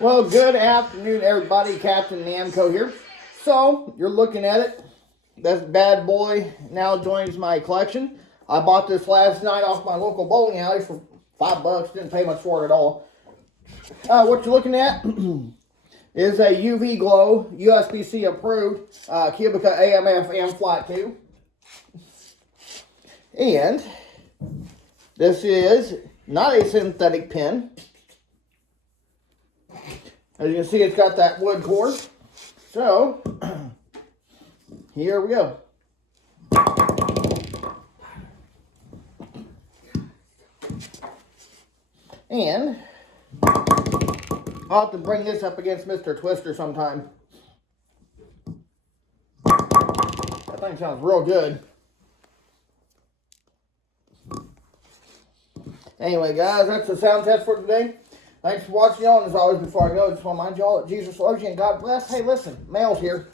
Well, good afternoon, everybody. Captain Namco here. So, you're looking at it. This bad boy now joins my collection. I bought this last night off my local bowling alley for $5. Didn't pay much for it at all. What you're looking at is a UV glow, USBC approved Qubica AMF AMflite 2. And this is not a synthetic pin. As you can see, it's got that wood core. So, here we go. And I'll have to bring this up against Mr. Twister sometime. That thing sounds real good. Anyway, guys, that's the sound test for today. Thanks for watching, y'all. And as always, before I go, I just want to remind y'all that Jesus loves you and God bless. Hey, listen, mail's here.